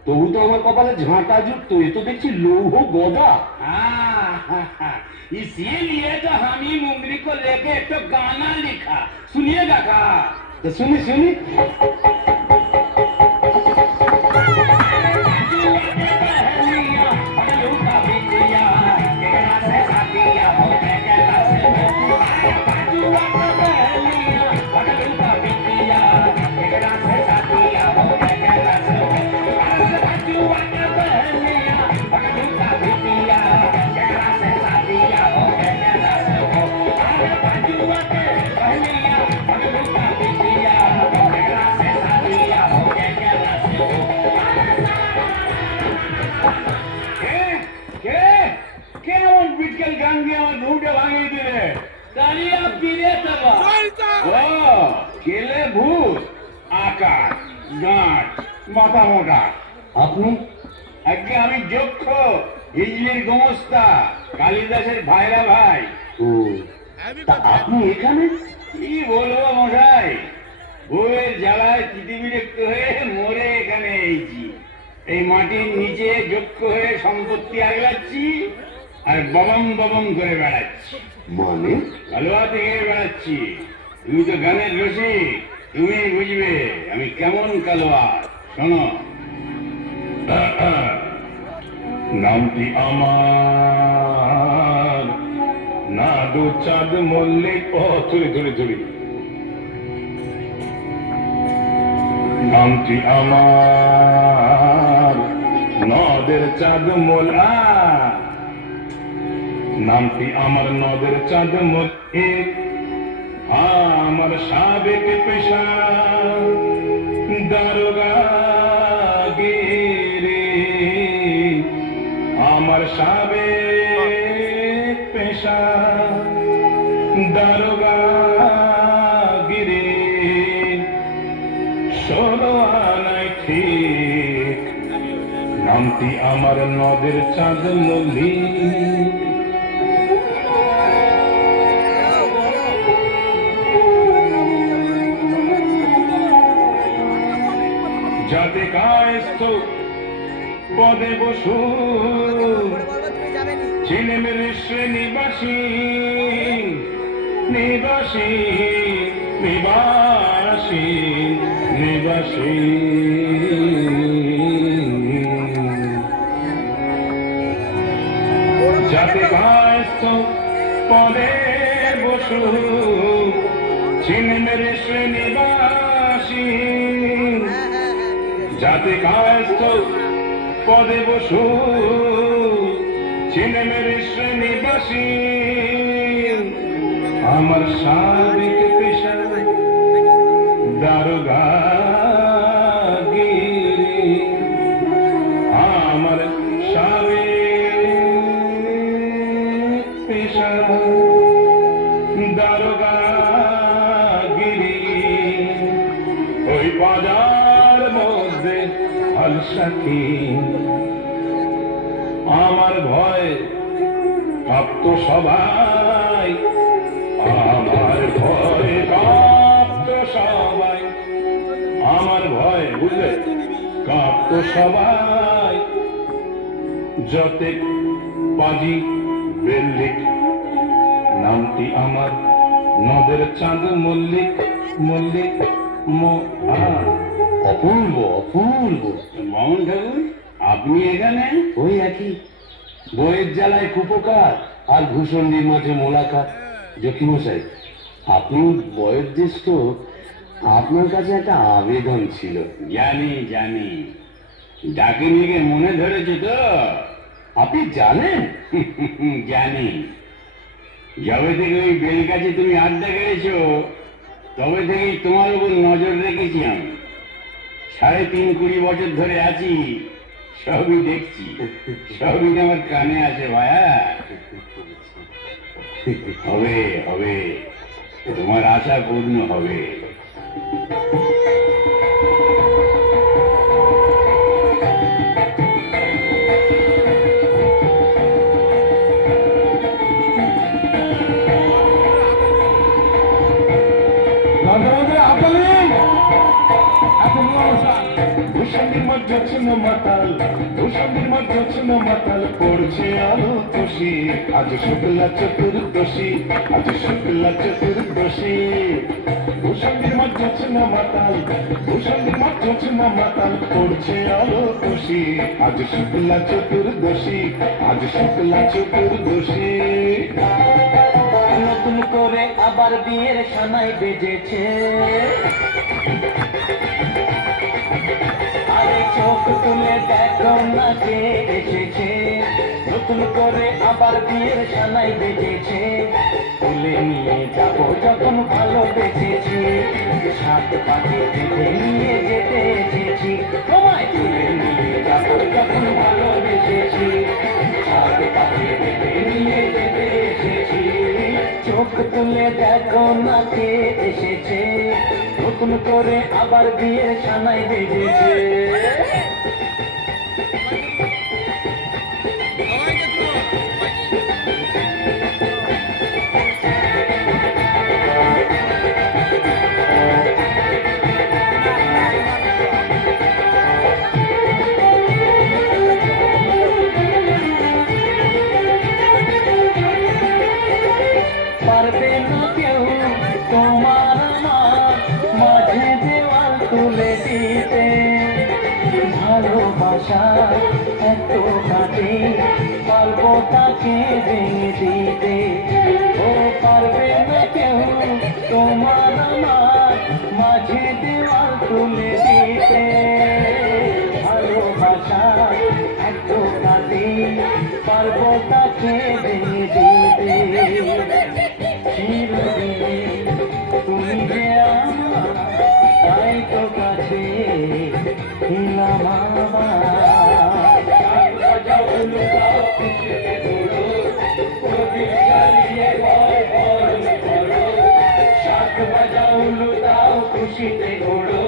তবু তো আমার কপালে ঝাঁটা যুক্ত, এ তো দেখছি লৌহ গদা। इसीलिए तो हम ही मुंगरी को लेके एक तो गाना लिखा सुनिएगा का তো শুনি শুনি। কেমন বিটকেল গান দিয়ে আমার ঘুমটা ভাঙিয়ে দিলে দাঁড়িয়ে ফিরে যাবো ও কেলে ভূত আকাশ গাঁট মাথা মোটা আপনি? আজকে আমি যক্ষ হিজলির গোমস্তা কালিদাসের ভাইরা ভাই ও, তা আপনি এখানে? কি বলবো মশাই বউয়ের জ্বালায় পৃথিবীরক্ত হয়ে মরে এখানে এইছি এই মাটির নিচে যক্ষ হয়ে সম্পত্তি আগলাচ্ছি আর ববম ববম করে বেড়াচ্ছি মানে? কালোয়া থেকে বেড়াচ্ছি তুমি তো গানের রসিক তুমি বুঝবে আমি কেমন কালোয়া শোনো নামটি আমার না দু চাঁদ মল্লিক ও চুরি চুরি চুরি নামটি আমার নদের চাঁদ মোলা নামটি আমার নদের চাঁদ মল্লিক আমার সাবেক পেশা দারোগা আমার সাবেক পেশা দারোগা গিরি 16 আনায় ঠিক নামটি আমার নদের চাঁদ মল্লিক যাতে কায়স্থ পদে বসু ছিলেমের শ্রেণীবাসী নিবাসী নিবাসী নিবাসী যাতে কায়স্থ পদে বসু ছিলেমের শ্রেণীবাসী যাতে কায়স্থ পদে বসু ছিলেমের শ্রেণীবাসী আমার সাবেক পেশা দারোগা গিরি আমার সাবেক পেশা দারোগা গিরি ওই বাজার মধ্যে আলসাকি আমার ভয় কাঁপত সবাই আমার ভয় কাঁপত সবাই আমার ভয় বুঝলে কাঁপত সবাই যতে পাজি বেল্লিক নামটি আমার নদের চাঁদ মল্লিক মল্লিক অপূর্ব অপূর্ব। মামুন ঠাকুর, আপনি এখানে? ওই একই, বইয়ের জ্বালায় কুপকার আর ভূষণ্ডির মাঝে মোলাকাত। জকিমশাই, আপনি বয়োজ্যেষ্ঠ, আপনার কাছে একটা আবেদন ছিল। জানি জানি, ডাকে নিয়ে মনে ধরেছে তো? আপনি জানেন? জানি। যবে থেকে ওই বেলগাছে তুমি আড্ডা গেড়েছো, তবে থেকেই তোমার উপর নজর রেখেছি আমি। ৩.৫ বছর ধরে আছি, সবই দেখছি, সবই আমার কানে আসে ভায়া। হবে হবে, তোমার আশা পূর্ণ হবে। ভূষণের মধ্যে ছিল মাতাল, ভূষণের মধ্যে ছিল মাতাল, পড়ছে আলো খুশি। আজ শুক্লা চতুর্দশী, আজ শুক্লা চতুর্দশী। ভূষণের মধ্যে ছিল মাতাল, ভূষণের মধ্যে ছিল মাতাল, পড়ছে আলো খুশি। আজ শুক্লা চতুর্দশী, আজ শুক্লা চতুর্দশী। নতুন করে আবার বিয়ের সানাই বেজেছে, আরে চোখ তুলে দেখো না কে এসেছে। নতুন করে আবার বিয়ের সানাই বেজেছে, তুলে নিয়ে যাবো যখন ভালোবেসেছি। সাত পাখি বেঁধে নিয়ে যেতে এসেছি, তোমায় তুলে নিয়ে যাবো যখন ভালোবেসেছি। সাত পাখি বেঁধে নিয়ে যেতে এসেছি। চোখ তুলে দেখো না কে এসেছে, নতুন করে আবার বিয়ের সানাই বেজেছে। পারবে না কেউ তোমার আমার মাঝে দেওয়াল তুলে দিতে। ভালোবাসা এত কাটে, পারবো তাকে ভেঙে দিতে। ও পারবে না কেউ তোমার আমার মাঝে দেওয়াল তুলে দিতে। ভালোবাসা এত কাটে, পারবো তাকে ভেঙে দিতে। তুমি যে আমার, তাই তো কাছে ছিলাম আমার। খুশিতে ঘোড়ো,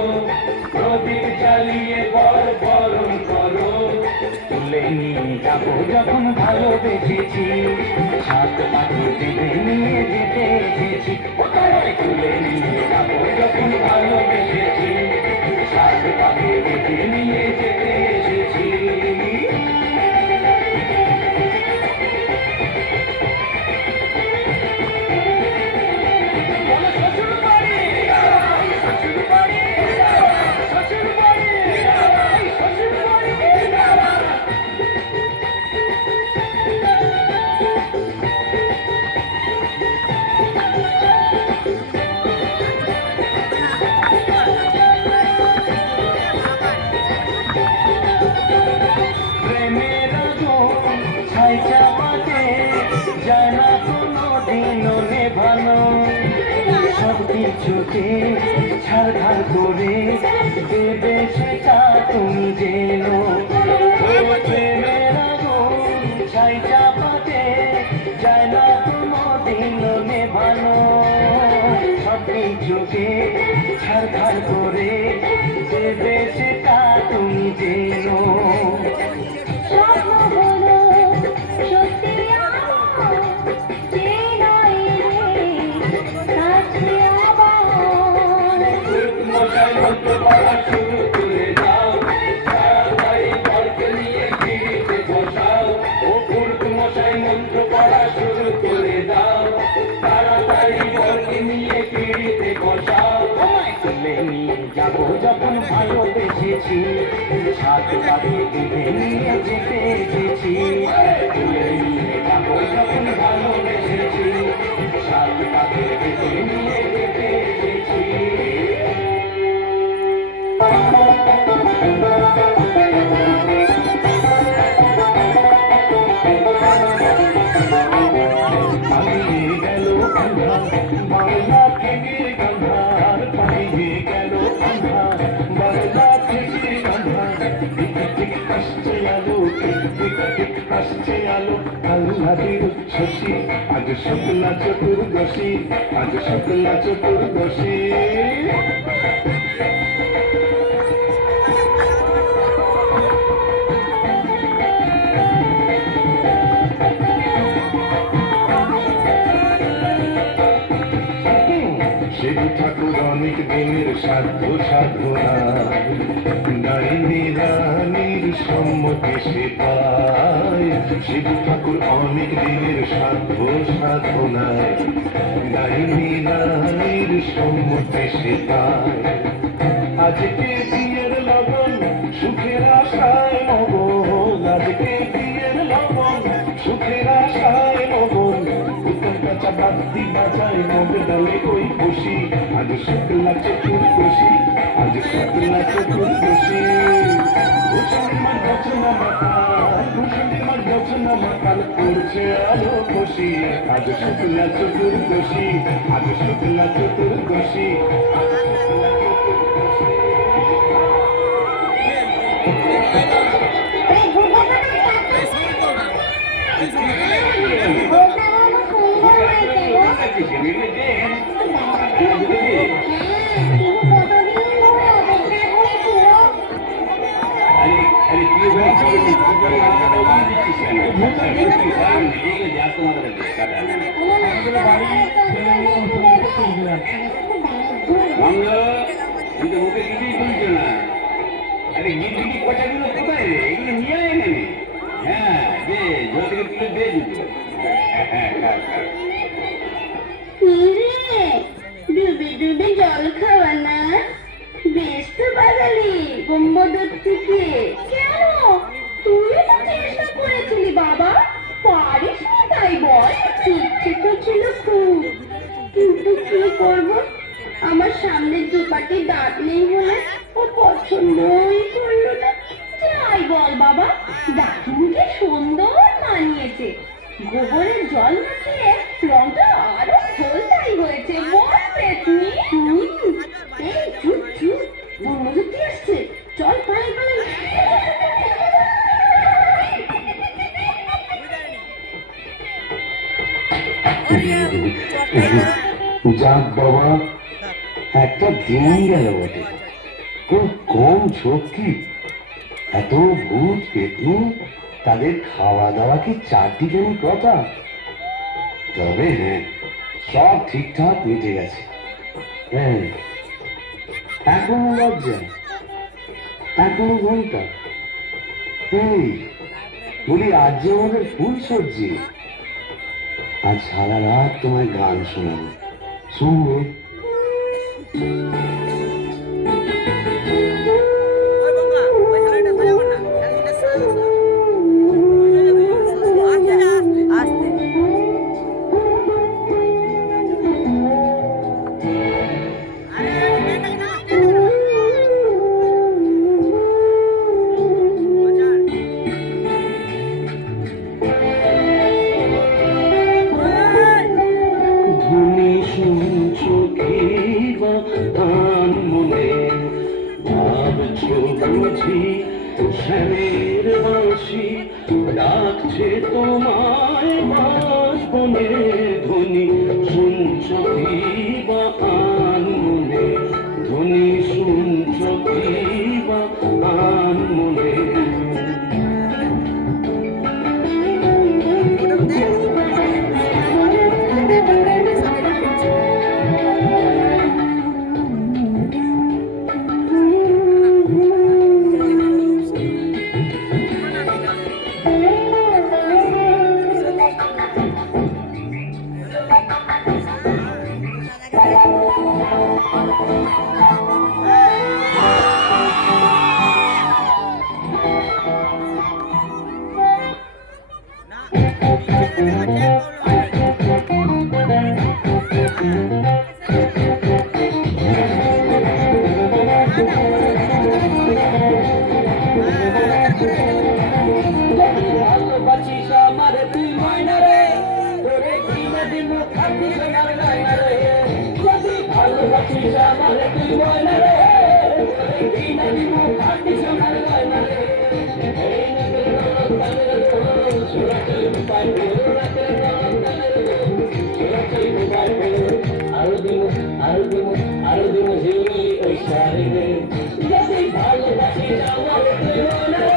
প্রদীপ জ্বালিয়ে বর বরণ করো। তুলে নিয়ে যাবো যখন ভালোবেসেছি, সাত পাখি বেঁধে নিয়ে যেতে এসেছি। তুলে নিয়ে যাবো যখন ভালোবেসেছি, সাত পাখি বেঁধে নিয়ে যেতে এসেছি। প্রেমের আগুন ছাই চাপাতে যায় না কোনো দিনও নেভানো। সব কিছুকে ছাড়খাড় করে দেবে সেটা তুমি জেনো। প্রেমের আগুন ছাই চাপাতে যায় না কোনো দিনও নেভানো। সব কিছুকে ছাড়খাড় করে দেবে সেটা তুমি জেনো। তাড়াতাড়ি বরকে নিয়ে পিড়িতে বসাও, তুলে নিয়ে যাবো যখন ভালোবেসেছি, সাত পাকে বেঁধে নিয়ে যেতে এসেছি, তুলে নিয়ে যাবো যখন ভালোবেসেছি, সাত পাকে বেঁধে নিয়ে যেতে এসেছি। পালিয়ে গেল আন্ধার বাংলা থেকে গান্ধার, পালিয়ে গেল আন্ধার বাংলা থেকে গান্ধার, টিক টিক আসছে আলো, টিক টিক টিক আসছে আলো, আল্লাহর উচ্ছ্বাসী আজ শুক্লা চতুর্দশী, আজ শুক্লা চতুর্দশী। শিব ঠাকুর অনেক দিনের সাধ্য সাধনা, নারী রানীর সম্মতি সে পায়, শিব ঠাকুর অনেক দিনের সাধ্য সাধনায়, নারী রানীর সম্মতি সে পায়। আজকে বিয়ের লগন সুখের আশায় মগন, আজকে বিয়ের লগন সুখের আশায় মগন, উত্তম কাঁচা বাদ্যি বাজায় মগ ডালে ওই খুশি, আজ শুক্লা চতুর্দশী, আজ শুক্লা চতুর্দশী। ভূষণিমার রচনা মাতাল, ভূষণিমার রচনা মাতাল করছে আলো খুশি, আজ শুক্লা চতুর্দশী, আজ শুক্লা চতুর্দশী। মুখে কিছুই বলছো না, আরে গিরগিটি কটাগুলো কোথায় রে? এগুলো নিয়ে আয় না। হ্যাঁ দে, জল থেকে তুলে দে দুটো। ডুবে ডুবে জল খাওয়া না, বেশ তো বাঙালি গম্বদর থেকে। কেন তুই তো চেষ্টা করেছিলি বাবা, পারিস না তাই বল? ইচ্ছে তো ছিল খুব, কিন্তু কি করবো, আমার সামনের দুপাটি দাঁত নেই বলে ও পছন্দই করলো না। যাই বল বাবা, দাঁতগুলোকে সুন্দর মানিয়েছে, গোবরের জল মাখিয়ে রংটা আরো খোলতাই হয়েছে। বল পেতনি। এই চুপ চুপ, বনমজুতি আসছে, চল পালাই পালাই। যাক বাবা, একটা দিন গেল বটে, খুব কম ঝক্কি, এত ভূত পেতনি, তাদের খাওয়া দাওয়া কি চারদিকেরই কথা। তবে হ্যাঁ, সব ঠিকঠাক মিটে গেছে। হ্যাঁ, এখনো লজ্জা, এখনো ঘন্টা। এই বলি, আজ যে আমাদের ফুল সজ্জি, আজ সারা রাত তোমায় গান শোনাবো, শুনবে? শ্যামের বাঁশি ডাকছে তোমায় বাঁশবনে, ধ্বনি শুনছ কি বা আনমনে, ধ্বনি শুনছ কি বা আনমনে। খাটি সোনার গয়না রে যদি ভালোবাসিস আমারে তুই ময়না রে কিনে দিব খাটি সোনার গয়না রে এই নগর নরক কানের সুরাতের পাইবে রাতের নরক কানের সুরাতের পাইবে আরো দিব জিউলি ওই সারি রে যদি ভালোবাসিস আমারে তুই ময়না রে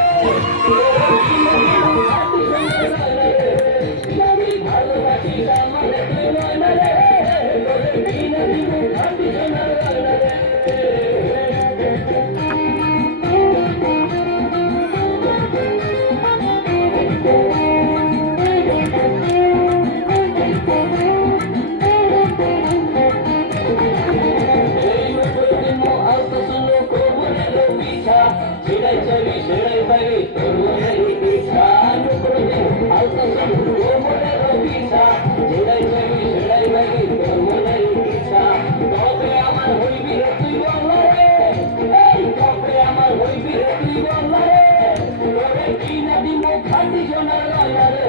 কিনে দিব খাটি সোনার গয়না রে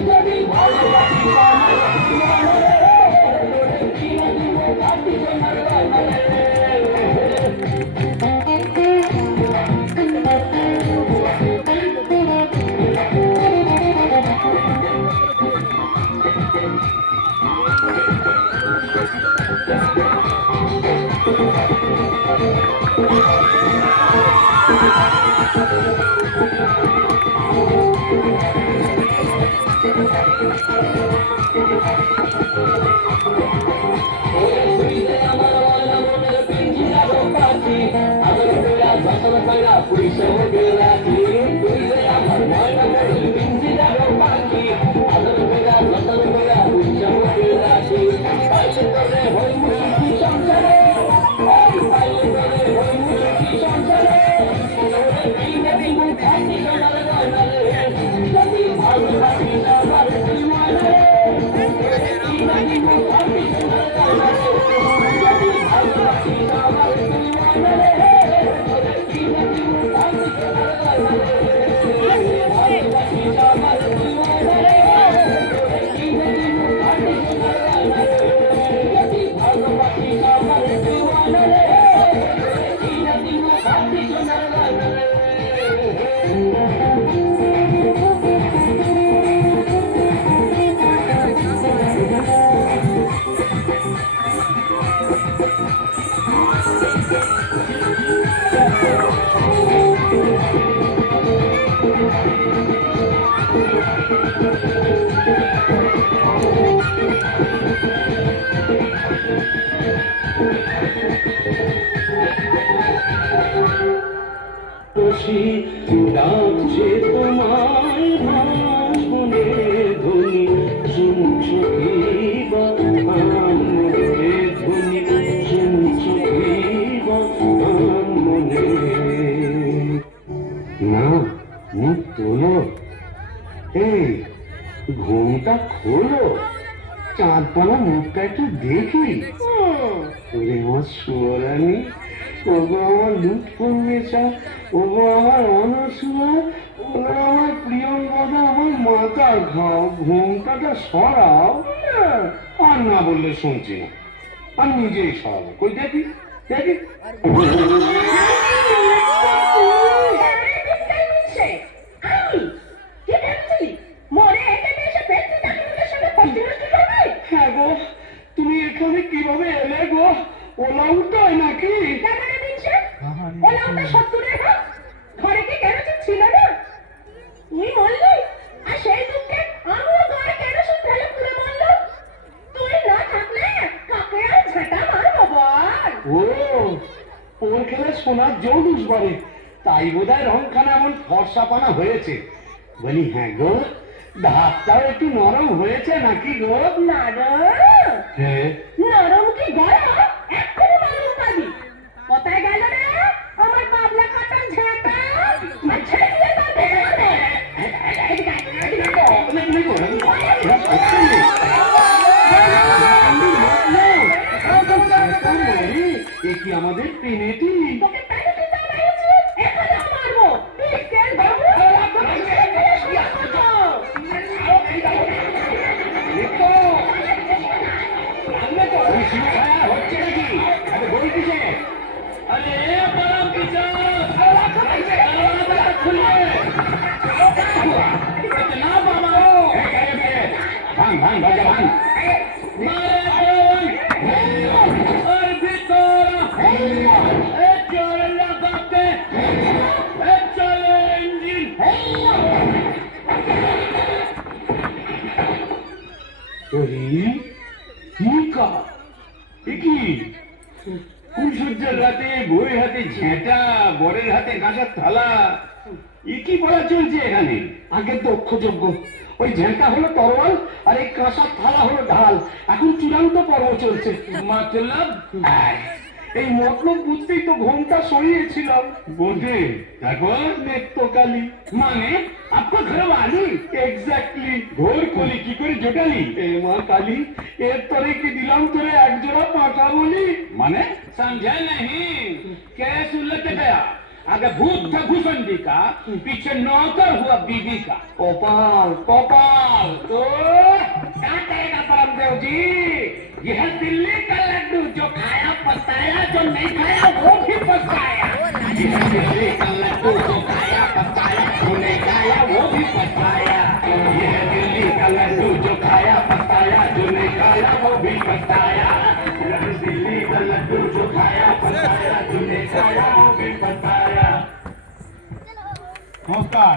যদি ভালোবাসিস আমারে তুই ময়না রে কিনে দিব খাটি সোনার গয়না রে ডাকছে তোমায় ভাষণে ধ্বনি শুনছো কি বা মনে ধ্বনি শুনছো কি বা মনে না মুখ তোলো এই ঘুমটা খোলো চাঁদপানা মুখটা একটু দেখি ওরে আমার সুয়ারানি ওগো আমার লুট পূর্ণেশা ওগো আমার অনসুয়া ওগো আমার প্রিয়ঙ্গদা আমার মাথার খাও ঘুমটাটা সরাও আর না বললে শুনছি না আর নিজেই সরাবো কই দেখি দেখি হ্যাঁ গো তুমি এখানে কিভাবে এলে গো ওলা উঠায় নাকি ঘরে কি কেরোসিন ছিল না তুই বললি আর সেই দুঃখে আমিও ঘরে কেরোসিন ঢেলে পুড়ে মরলো তুই না থাকলে কাকে আর ঝাঁটা মারবো বল ওর খেলে সোনার জৌলুস বাড়ে তাই বোধহয় রংখানা এমন ফর্সাপানা হয়েছে বলি হ্যাঁ গো ধাপটাও একটু নরম হয়েছে নাকি গো নরম হ্যাঁ নরম কি গরম এক্ষুনি নরম পাবি কোথায় গেল রে আমার পাবলা কাটার ঝাঁটা ছেড়ে দিয়ে কি আমাদের পেনেটি তোকে পেনেটি বানাইছি এখানে মারবো তুই কেন বাবু হচ্ছে নাকি? আরে বলতিছে আরে বড় কিছু না বাবা ভাঙ ভাঙ ভাঙা ভাঙ সূর্যের রাতে বউয়ের হাতে ঝেঁটা বরের হাতে কাঁসার থালা এ কি বলা চলছে এখানে? আগে দক্ষযজ্ঞ, ওই ঝেঁকা হলো তরোয়াল আর এই কাঁসার থালা হলো ঢাল। এখন চূড়ান্ত পর্ব চলছে। মতলব এই মতলব বুঝতেই তো ঘোমটা সরিয়েছিলাম। বটে, তারপর নেত্রকালী মানে আপনার ঘরে আলি এক্স্যাক্টলি। ঘোর কলি কি করে জোটালি? এ মা কালী, এর তরে কি দিলাম তোরে একজোড়া পাঁঠা বলি। माने समझा नहीं? कैस उलट गया? अगर भूत था घुसंडी का, पीछे नौकर हुआ बीबी का। কপাল गोपाल तो क्या करेगा परमदेव जी? यह दिल्ली का लड्डू जो खाया पछताया, जो नहीं खाया वो भी पछताया। यह दिल्ली का लड्डू जो खाया पछताया, जो नहीं खाया वो भी पछताया। यह दिल्ली का लड्डू जो खाया पछताया, जो नहीं खाया वो भी पछताया। यह दिल्ली का लड्डू जो खाया पछताया, जो नहीं खाया वो भी पछताया। নমস্কার।